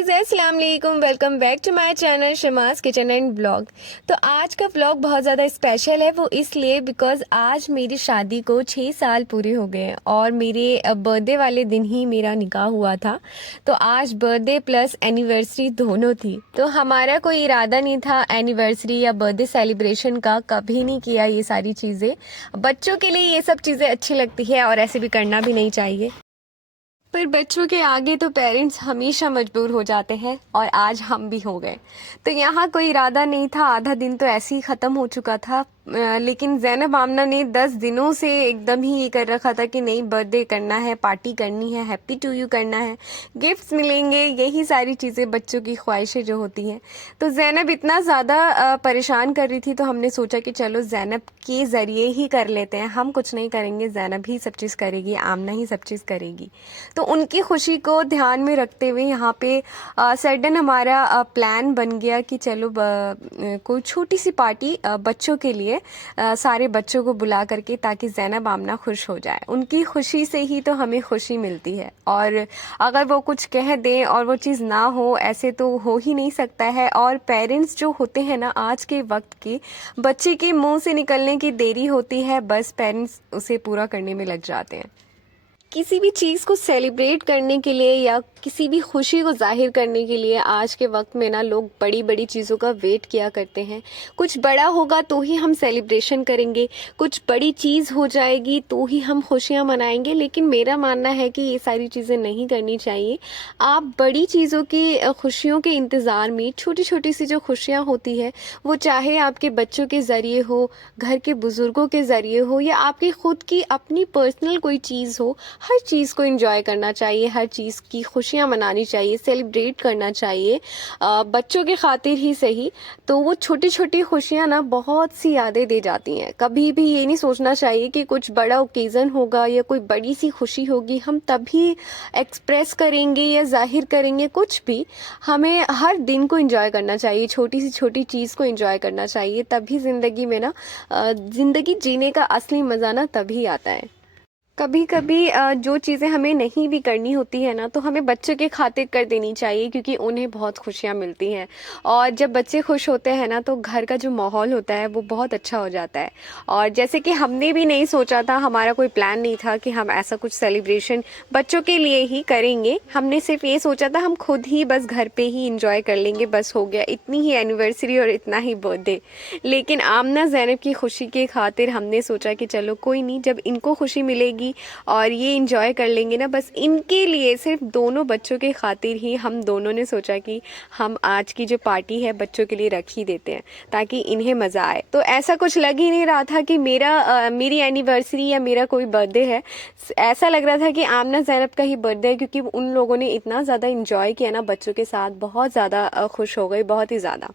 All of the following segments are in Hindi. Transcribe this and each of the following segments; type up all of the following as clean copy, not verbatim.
गाइस, अस्सलाम वालेकुम। Welcome back to my channel Shamas kitchen and blog. तो आज का व्लॉग बहुत ज़्यादा स्पेशल है, वो इसलिए बिकॉज़ आज मेरी शादी को 6 साल पूरे हो गए हैं और मेरे बर्थडे वाले दिन ही मेरा निकाह हुआ था। तो आज बर्थडे प्लस एनिवर्सरी दोनों थी। तो हमारा कोई इरादा नहीं था एनिवर्सरी या बर्थडे सेलिब्रेशन का, कभी नहीं किया ये सारी चीज़ें। बच्चों के लिए ये सब चीज़ें अच्छी लगती है और ऐसे भी करना भी नहीं चाहिए, पर बच्चों के आगे तो पेरेंट्स हमेशा मजबूर हो जाते हैं और आज हम भी हो गए। तो यहाँ कोई इरादा नहीं था, आधा दिन तो ऐसे ही ख़त्म हो चुका था। लेकिन ज़ैनब आमना ने 10 दिनों से एकदम ही ये कर रखा था कि नहीं, बर्थडे करना है, पार्टी करनी है, हैप्पी टू यू करना है, गिफ्ट्स मिलेंगे, यही सारी चीज़ें बच्चों की ख्वाहिशें जो होती हैं। तो ज़ैनब इतना ज़्यादा परेशान कर रही थी, तो हमने सोचा कि चलो ज़ैनब के ज़रिए ही कर लेते हैं। हम कुछ नहीं करेंगे, ज़ैनब ही सब चीज़ करेगी, आमना ही सब चीज़ करेगी। तो उनकी खुशी को ध्यान में रखते हुए यहाँ पे सडन हमारा प्लान बन गया कि चलो कोई छोटी सी पार्टी बच्चों के लिए, सारे बच्चों को बुला करके, ताकि ज़ैनब आमना खुश हो जाए। उनकी खुशी से ही तो हमें खुशी मिलती है, और अगर वो कुछ कह दें और वो चीज़ ना हो, ऐसे तो हो ही नहीं सकता है। और पेरेंट्स जो होते हैं ना, आज के वक्त के बच्चे के मुंह से निकलने की देरी होती है, बस पेरेंट्स उसे पूरा करने में लग जाते हैं। किसी भी चीज़ को सेलिब्रेट करने के लिए या किसी भी खुशी को जाहिर करने के लिए आज के वक्त में ना लोग बड़ी बड़ी चीज़ों का वेट किया करते हैं। कुछ बड़ा होगा तो ही हम सेलिब्रेशन करेंगे, कुछ बड़ी चीज़ हो जाएगी तो ही हम खुशियाँ मनाएंगे। लेकिन मेरा मानना है कि ये सारी चीज़ें नहीं करनी चाहिए। आप बड़ी चीज़ों की खुशियों के इंतज़ार में छोटी छोटी सी जो खुशियाँ होती है, वो चाहे आपके बच्चों के ज़रिए हो, घर के बुज़ुर्गों के ज़रिए हो, या आपकी ख़ुद की अपनी पर्सनल कोई चीज़ हो, हर चीज़ को एंजॉय करना चाहिए, हर चीज़ की खुशियाँ मनानी चाहिए, सेलिब्रेट करना चाहिए, बच्चों के खातिर ही सही। तो वो छोटी छोटी खुशियाँ ना बहुत सी यादें दे जाती हैं। कभी भी ये नहीं सोचना चाहिए कि कुछ बड़ा ओकेज़न होगा या कोई बड़ी सी खुशी होगी हम तभी एक्सप्रेस करेंगे या जाहिर करेंगे, कुछ भी। हमें हर दिन को एंजॉय करना चाहिए, छोटी सी छोटी चीज़ को एंजॉय करना चाहिए, तभी ज़िंदगी में ना ज़िंदगी जीने का असली मज़ा ना तभी आता है। कभी कभी जो चीज़ें हमें नहीं भी करनी होती है ना, तो हमें बच्चों के खातिर कर देनी चाहिए, क्योंकि उन्हें बहुत खुशियाँ मिलती हैं। और जब बच्चे खुश होते हैं ना, तो घर का जो माहौल होता है वो बहुत अच्छा हो जाता है। और जैसे कि हमने भी नहीं सोचा था, हमारा कोई प्लान नहीं था कि हम ऐसा कुछ सेलिब्रेशन बच्चों के लिए ही करेंगे। हमने सिर्फ ये सोचा था हम खुद ही बस घर पे ही इंजॉय कर लेंगे, बस हो गया, इतनी ही एनिवर्सरी और इतना ही बर्थडे। लेकिन आमना ज़ैनब की खुशी के खातिर हमने सोचा कि चलो कोई नहीं, जब इनको खुशी मिलेगी और ये इंजॉय कर लेंगे ना, बस इनके लिए, सिर्फ दोनों बच्चों के खातिर ही हम दोनों ने सोचा कि हम आज की जो पार्टी है बच्चों के लिए रख ही देते हैं, ताकि इन्हें मज़ा आए। तो ऐसा कुछ लग ही नहीं रहा था कि मेरी एनिवर्सरी या मेरा कोई बर्थडे है। ऐसा लग रहा था कि आमना ज़ैनब का ही बर्थडे है, क्योंकि उन लोगों ने इतना ज़्यादा इंजॉय किया ना बच्चों के साथ, बहुत ज़्यादा खुश हो गई, बहुत ही ज़्यादा।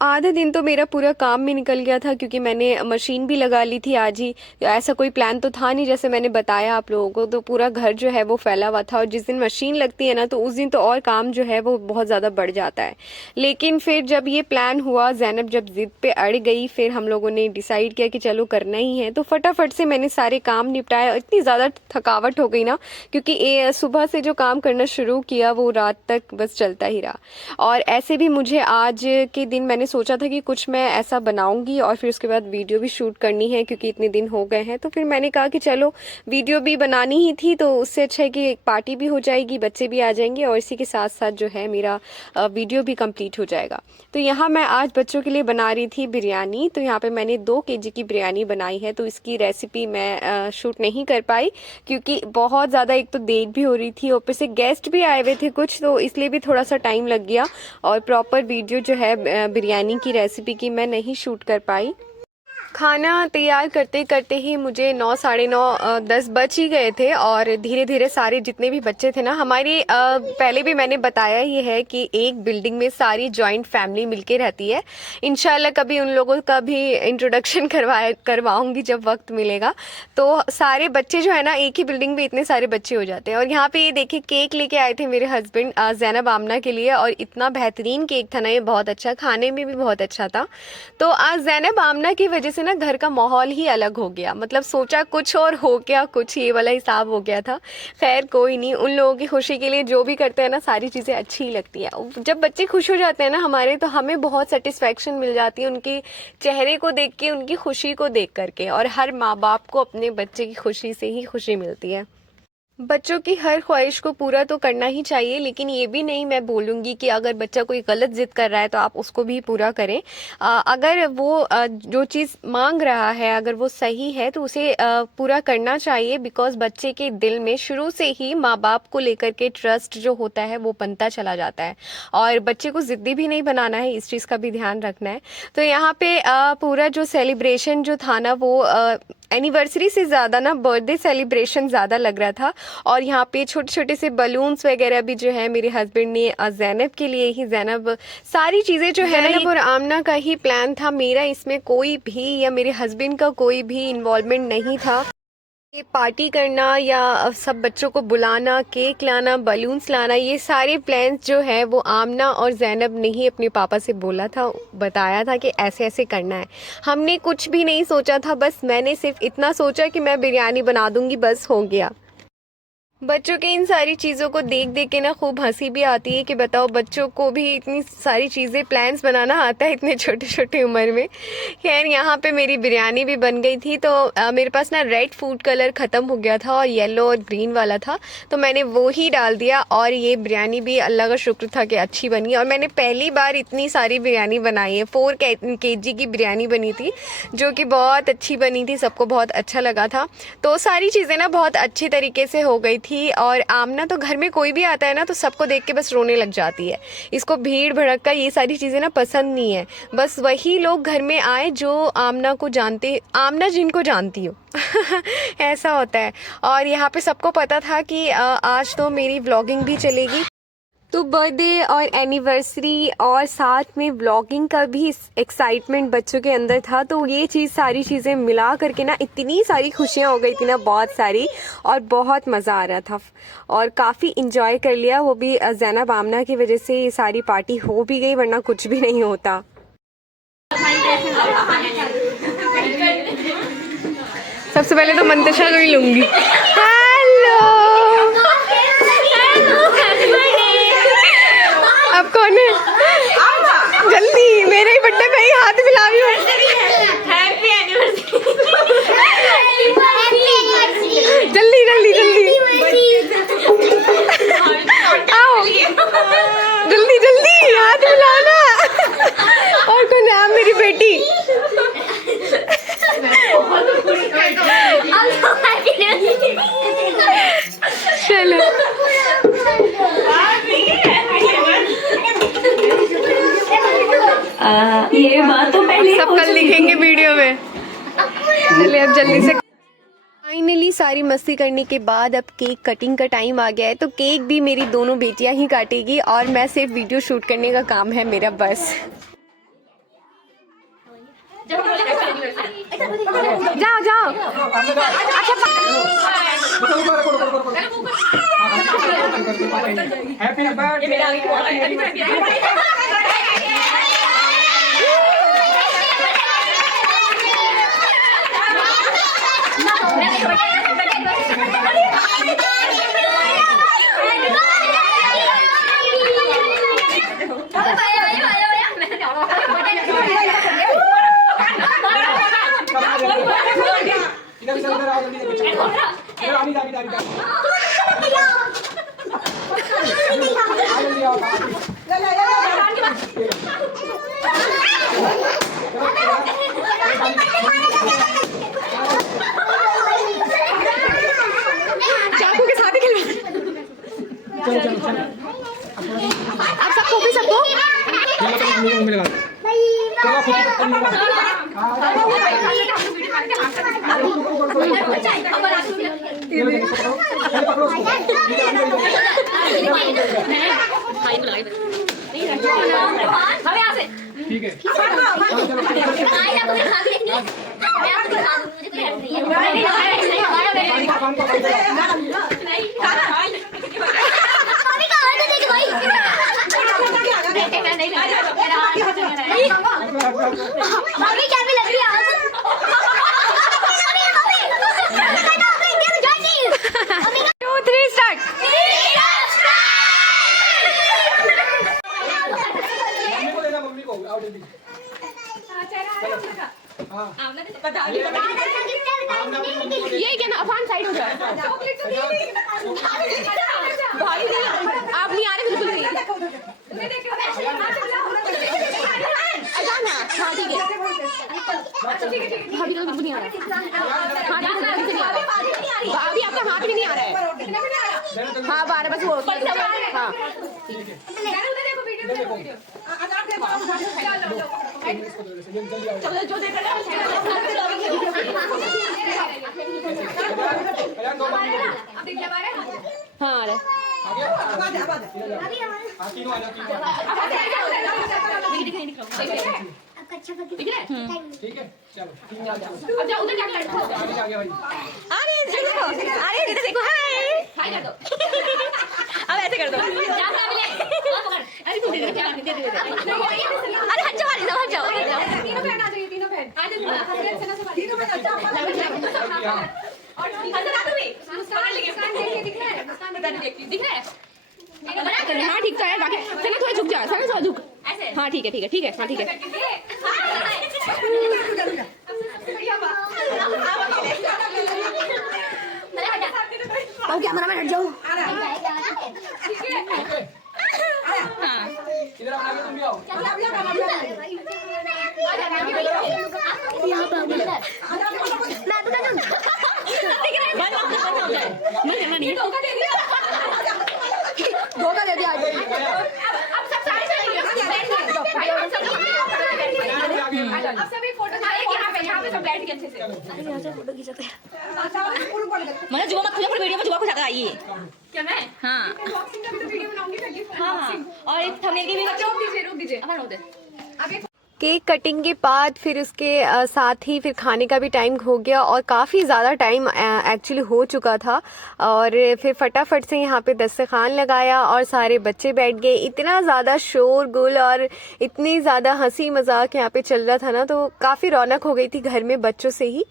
आधे दिन तो मेरा पूरा काम में निकल गया था, क्योंकि मैंने मशीन भी लगा ली थी आज ही। ऐसा कोई प्लान तो था नहीं, जैसे मैंने बताया आप लोगों को। तो पूरा घर जो है वो फैला हुआ था, और जिस दिन मशीन लगती है ना, तो उस दिन तो और काम जो है वो बहुत ज़्यादा बढ़ जाता है। लेकिन फिर जब ये प्लान हुआ, ज़ैनब जब ज़िद पे अड़ गई, फिर हम लोगों ने डिसाइड किया कि चलो करना ही है। तो फटाफट से मैंने सारे काम निपटाया। इतनी ज़्यादा थकावट हो गई ना, क्योंकि सुबह से जो काम करना शुरू किया वो रात तक बस चलता ही रहा। और ऐसे भी मुझे आज के दिन मैंने सोचा था कि कुछ मैं ऐसा बनाऊंगी और फिर उसके बाद वीडियो भी शूट करनी है, क्योंकि इतने दिन हो गए हैं। तो फिर मैंने कहा कि चलो वीडियो भी बनानी ही थी, तो उससे अच्छा है कि एक पार्टी भी हो जाएगी, बच्चे भी आ जाएंगे, और इसी के साथ साथ जो है मेरा वीडियो भी कंप्लीट हो जाएगा। तो यहाँ मैं आज बच्चों के लिए बना रही थी बिरयानी। तो यहाँ पे मैंने 2 kg की बिरयानी बनाई है। तो इसकी रेसिपी मैं शूट नहीं कर पाई, क्योंकि बहुत ज़्यादा एक तो देर भी हो रही थी, ऊपर से गेस्ट भी आए हुए थे कुछ, तो इसलिए भी थोड़ा सा टाइम लग गया, और प्रॉपर वीडियो जो है बिरयानी की रेसिपी की मैं नहीं शूट कर पाई। खाना तैयार करते करते ही मुझे 9, साढ़े 9, 10 बज ही गए थे। और धीरे धीरे सारे जितने भी बच्चे थे ना, हमारी पहले भी मैंने बताया ही है कि एक बिल्डिंग में सारी जॉइंट फैमिली मिलके रहती है। इंशाल्लाह कभी उन लोगों का भी इंट्रोडक्शन करवाऊंगी जब वक्त मिलेगा। तो सारे बच्चे जो है ना, एक ही बिल्डिंग में इतने सारे बच्चे हो जाते हैं। और यहाँ पे ये देखिए, केक लेके आए थे मेरे हस्बैंड ज़ैनब आमना के लिए, और इतना बेहतरीन केक था ना, ये बहुत अच्छा, खाने में भी बहुत अच्छा था। तो आज ज़ैनब आमना की वजह से से ना घर का माहौल ही अलग हो गया। मतलब सोचा कुछ और हो गया कुछ, ये वाला हिसाब हो गया था। खैर कोई नहीं, उन लोगों की खुशी के लिए जो भी करते हैं ना सारी चीज़ें अच्छी ही लगती है। जब बच्चे खुश हो जाते हैं ना हमारे, तो हमें बहुत सेटिस्फेक्शन मिल जाती है उनके चेहरे को देख के, उनकी खुशी को देख करके। और हर माँ बाप को अपने बच्चे की खुशी से ही खुशी मिलती है। बच्चों की हर ख्वाहिश को पूरा तो करना ही चाहिए, लेकिन ये भी नहीं मैं बोलूँगी कि अगर बच्चा कोई गलत ज़िद कर रहा है तो आप उसको भी पूरा करें। अगर वो जो चीज़ मांग रहा है अगर वो सही है तो उसे पूरा करना चाहिए, बिकॉज़ बच्चे के दिल में शुरू से ही माँ बाप को लेकर के ट्रस्ट जो होता है वो बनता चला जाता है। और बच्चे को ज़िद्दी भी नहीं बनाना है, इस चीज़ का भी ध्यान रखना है। तो यहाँ पे पूरा जो सेलिब्रेशन जो था ना वो एनिवर्सरी से ज़्यादा ना बर्थडे सेलिब्रेशन ज़्यादा लग रहा था। और यहाँ पे छोटे छोटे से बलून्स वगैरह भी जो है मेरे हस्बैंड ने ज़ैनब के लिए ही, ज़ैनब सारी चीज़ें जो है ना और आमना का ही प्लान था मेरा, इसमें कोई भी या मेरे हस्बैंड का कोई भी इन्वॉल्वमेंट नहीं था। ये पार्टी करना या सब बच्चों को बुलाना, केक लाना, बलून्स लाना, ये सारे प्लान्स जो है वो आमना और ज़ैनब ने ही अपने पापा से बोला था, बताया था कि ऐसे ऐसे करना है। हमने कुछ भी नहीं सोचा था, बस मैंने सिर्फ इतना सोचा कि मैं बिरयानी बना दूंगी, बस हो गया। बच्चों के इन सारी चीज़ों को देख देख के ना खूब हंसी भी आती है कि बताओ बच्चों को भी इतनी सारी चीज़ें प्लान्स बनाना आता है इतने छोटे छोटे उम्र में। खैर यहाँ पे मेरी बिरयानी भी बन गई थी। तो मेरे पास ना रेड फूड कलर ख़त्म हो गया था और येलो और ग्रीन वाला था, तो मैंने वो ही डाल दिया। और ये बिरयानी भी अल्लाह का शुक्र था कि अच्छी बनी। और मैंने पहली बार इतनी सारी बिरयानी बनाई है, 4 kg की बिरयानी बनी थी जो कि बहुत अच्छी बनी थी, सबको बहुत अच्छा लगा था। तो सारी चीज़ें ना बहुत अच्छे तरीके से हो गई थी। और आमना तो घर में कोई भी आता है ना तो सबको देख के बस रोने लग जाती है। इसको भीड़ भड़क का ये सारी चीज़ें ना पसंद नहीं है। बस वही लोग घर में आए जो आमना को जानते, आमना जिनको जानती हो ऐसा होता है। और यहाँ पे सबको पता था कि आज तो मेरी व्लॉगिंग भी चलेगी। तो बर्थडे और एनिवर्सरी और साथ में व्लॉगिंग का भी एक्साइटमेंट बच्चों के अंदर था। तो ये चीज़ सारी चीज़ें मिला करके ना इतनी सारी खुशियाँ हो गई थी ना, बहुत सारी, और बहुत मज़ा आ रहा था। और काफ़ी इंजॉय कर लिया, वो भी ज़ैनब आमना की वजह से ये सारी पार्टी हो भी गई, वरना कुछ भी नहीं होता। सबसे पहले तो मंतशा को ही लूँगी। हेलो, अब कौन है? जल्दी, मेरे ही बर्थडे पे ही हाथ मिला रही हूँ। Happy anniversary. जल्दी जल्दी जल्दी आओ, जल्दी जल्दी हाथ मिलाना। और कौन है? मेरी बेटी। चलो ये बात तो पहले सब कल लिखेंगे वीडियो में। चलिए अब जल्दी से। फाइनली सारी मस्ती करने के बाद अब केक कटिंग का टाइम आ गया है। तो केक भी मेरी दोनों बेटियां ही काटेगी और मैं सिर्फ वीडियो शूट करने का काम है मेरा, बस। जाओ जाओ। Happy birthday. चाकू के साथ ही आप सबको भी सबको ठीक है। मम्मी क्या भी लग रही है। आओ जल्दी हाँ ये क्या ना अफान साइड हो जाओ भाई आप नहीं आ रहे बिल्कुल नहीं अजाना हाँ ठीक है भाभी तो बिल्कुल नहीं आ रहा हाँ ठीक है नहीं आ रहा भाभी आपका हाथ भी नहीं आ रहा है हाँ 12 बस वो हाँ जल्दी जो देख रहे हाँ अरे तीनों आ जाओ ठीक है चलो अब जाओ उधर जाके बैठो आगे आगे भाई अरे देखो अरे इधर देखो हाय हाय कर दो अब ऐसे कर दो अरे तू दे दे अरे हट जाओ हट जाओ तीनों बहन आ जाइए तीनों बहन तीनों बहन अच्छा और हंसना तू भी मुस्कान देखिए दिख रहा है मुस्कान दिख रहा है हाँ ठीक है बाकी चलो थोड़ा झुक जा चलो थोड़ा झुक ऐसे हाँ ठीक है ठीक है ठीक है हाँ ठीक है और कैमरा मैन हट जाओ इधर आओ तुम भी आओ धोखा दे दिया अब सब सारे चलेंगे अब सब एक फोटो यहाँ पे सब बैठ के अच्छे से मैंने जुआ मत खुला पर वीडियो में जुआ खुला आइए क्या मैं हाँ अनबॉक्सिंग का भी तो वीडियो बनाऊंगी करके हाँ और एक थंबनेल की भी रोक दीजिए अपन होते केक कटिंग के बाद फिर उसके साथ ही फिर खाने का भी टाइम हो गया और काफ़ी ज़्यादा टाइम एक्चुअली हो चुका था और फिर फटाफट से यहाँ पे दस्तरखान लगाया और सारे बच्चे बैठ गए। इतना ज़्यादा शोर गुल और इतनी ज़्यादा हंसी मजाक यहाँ पे चल रहा था ना, तो काफ़ी रौनक हो गई थी घर में बच्चों से ही।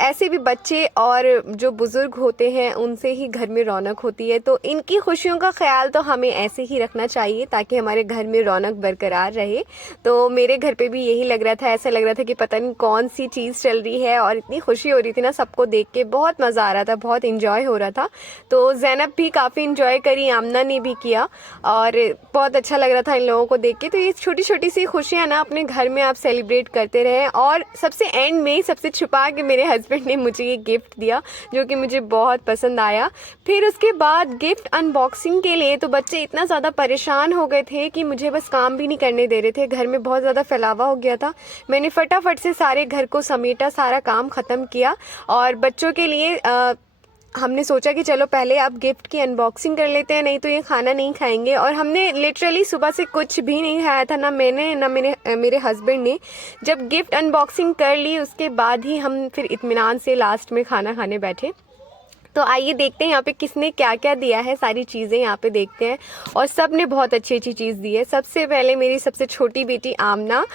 ऐसे भी बच्चे और जो बुज़ुर्ग होते हैं उनसे ही घर में रौनक होती है, तो इनकी खुशियों का ख्याल तो हमें ऐसे ही रखना चाहिए ताकि हमारे घर में रौनक बरकरार रहे। तो मेरे घर पे भी यही लग रहा था, ऐसा लग रहा था कि पता नहीं कौन सी चीज़ चल रही है और इतनी खुशी हो रही थी ना, सबको देख के बहुत मज़ा आ रहा था, बहुत इंजॉय हो रहा था। तो ज़ैनब भी काफ़ी इंजॉय करी, आमना ने भी किया और बहुत अच्छा लग रहा था इन लोगों को देख के। तो ये छोटी छोटी सी खुशियाँ ना अपने घर में आप सेलिब्रेट करते रहें। और सबसे एंड में सबसे छुपा के मेरे हस्बैंड ने मुझे ये गिफ्ट दिया जो कि मुझे बहुत पसंद आया। फिर उसके बाद गिफ्ट अनबॉक्सिंग के लिए तो बच्चे इतना ज़्यादा परेशान हो गए थे कि मुझे बस काम भी नहीं करने दे रहे थे। घर में बहुत ज़्यादा फैलावा हो गया था। मैंने फटाफट से सारे घर को समेटा, सारा काम ख़त्म किया और बच्चों के लिए हमने सोचा कि चलो पहले आप गिफ्ट की अनबॉक्सिंग कर लेते हैं, नहीं तो ये खाना नहीं खाएंगे। और हमने लिटरली सुबह से कुछ भी नहीं खाया था, ना मैंने ना मेरे हस्बैंड ने। जब गिफ्ट अनबॉक्सिंग कर ली उसके बाद ही हम फिर इत्मीनान से लास्ट में खाना खाने बैठे। तो आइए देखते हैं यहाँ पे किसने क्या क्या दिया है, सारी चीज़ें यहाँ पे देखते हैं। और सब ने बहुत अच्छी अच्छी चीज़ दी है। सबसे पहले मेरी सबसे छोटी बेटी आमना,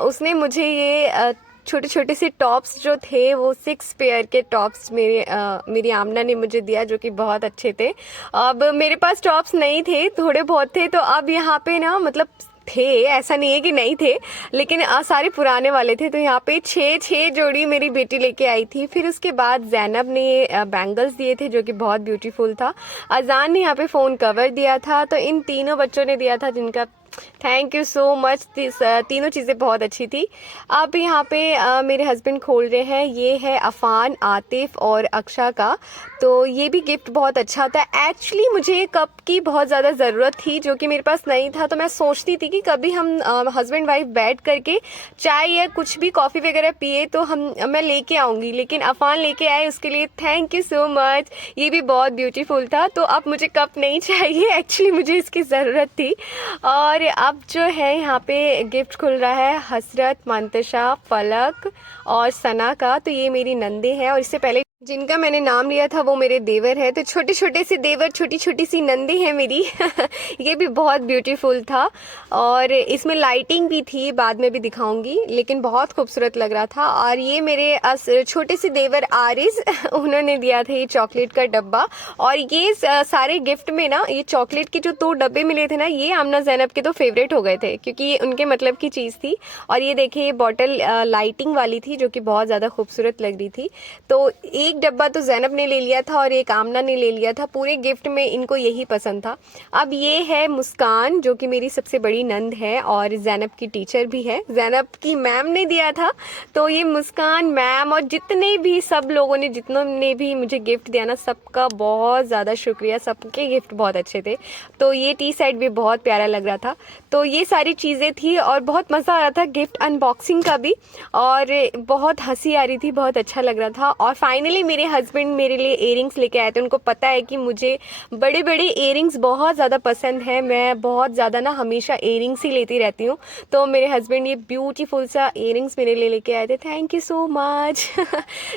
उसने मुझे ये छोटे छोटे से टॉप्स जो थे वो 6 पेयर के टॉप्स मेरी आमना ने मुझे दिया जो कि बहुत अच्छे थे। अब मेरे पास टॉप्स नहीं थे, थोड़े बहुत थे, तो अब यहाँ पे ना मतलब थे, ऐसा नहीं है कि नहीं थे, लेकिन सारे पुराने वाले थे। तो यहाँ पे 6 जोड़ी मेरी बेटी लेके आई थी। फिर उसके बाद ज़ैनब ने बैंगल्स दिए थे जो कि बहुत ब्यूटीफुल था। अजान ने यहाँ पे फ़ोन कवर दिया था। तो इन तीनों बच्चों ने दिया था जिनका थैंक यू सो मच। तीनों चीज़ें बहुत अच्छी थी। अब यहाँ पे मेरे हस्बैंड खोल रहे हैं, ये है अफ़ान, आतिफ और अक्षा का। तो ये भी गिफ्ट बहुत अच्छा था। एक्चुअली मुझे कप की बहुत ज़्यादा ज़रूरत थी जो कि मेरे पास नहीं था। तो मैं सोचती थी कि कभी हम हस्बैंड वाइफ बैठ करके चाय या कुछ भी कॉफ़ी वगैरह पिए तो मैं लेके आऊँगी, लेकिन अफ़ान लेके आए, उसके लिए थैंक यू सो मच। ये भी बहुत ब्यूटीफुल था। तो अब मुझे कप नहीं चाहिए, एक्चुअली मुझे इसकी ज़रूरत थी। और अब जो है यहाँ पे गिफ्ट खुल रहा है हसरत, मंतशा, फलक और सना का। तो ये मेरी नंदे हैं और इससे पहले जिनका मैंने नाम लिया था वो मेरे देवर है। तो छोटे छोटे से देवर, छोटी छोटी सी नंदी है मेरी। ये भी बहुत ब्यूटीफुल था और इसमें लाइटिंग भी थी, बाद में भी दिखाऊंगी, लेकिन बहुत खूबसूरत लग रहा था। और ये मेरे छोटे से देवर आरिस, उन्होंने दिया था ये चॉकलेट का डब्बा। और ये सारे गिफ्ट में ना, ये चॉकलेट के जो 2 डब्बे मिले थे ना, ये आमना जैनब के तो फेवरेट हो गए थे, क्योंकि ये उनके मतलब की चीज़ थी। और ये देखिए, ये बॉटल लाइटिंग वाली थी, जो कि बहुत ज़्यादा खूबसूरत लग रही थी। तो एक डब्बा तो जैनब ने ले लिया था और एक आमना ने ले लिया था। पूरे गिफ्ट में इनको यही पसंद था। अब ये है मुस्कान, जो कि मेरी सबसे बड़ी नंद है और जैनब की टीचर भी है। जैनब की मैम ने दिया था। तो ये मुस्कान मैम और जितने भी सब लोगों ने, जितनों ने भी मुझे गिफ्ट दिया ना, सबका बहुत ज़्यादा शुक्रिया। सबके गिफ्ट बहुत अच्छे थे। तो ये टी सेट भी बहुत प्यारा लग रहा था। तो ये सारी चीज़ें थी और बहुत मज़ा आ रहा था गिफ्ट अनबॉक्सिंग का भी, और बहुत हंसी आ रही थी, बहुत अच्छा लग रहा था। और फाइनली मेरे हस्बैंड मेरे लिए इयररिंग्स लेके आए थे। उनको पता है कि मुझे बड़े बड़े इयररिंग्स बहुत ज़्यादा पसंद है, मैं बहुत ज़्यादा ना हमेशा इयररिंग्स ही लेती रहती हूँ। तो मेरे हस्बैंड ये ब्यूटीफुल सा इयररिंग्स मेरे लिए लेके आए थे। Thank you so much.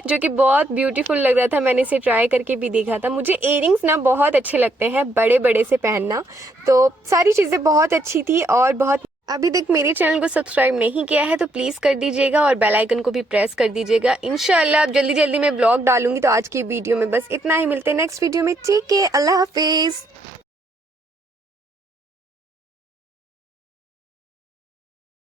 जो कि बहुत ब्यूटीफुल लग रहा था। मैंने इसे ट्राई करके भी देखा था। मुझे इयररिंग्स ना बहुत अच्छे लगते हैं, बड़े बड़े से पहनना। तो सारी चीज़ें बहुत अच्छी थी और बहुत। अभी तक मेरे चैनल को सब्सक्राइब नहीं किया है तो प्लीज़ कर दीजिएगा और बेल आइकन को भी प्रेस कर दीजिएगा। इंशाल्लाह अब जल्दी जल्दी मैं ब्लॉग डालूंगी। तो आज की वीडियो में बस इतना ही। मिलते हैं नेक्स्ट वीडियो में। ठीक है, अल्लाह हाफिज़।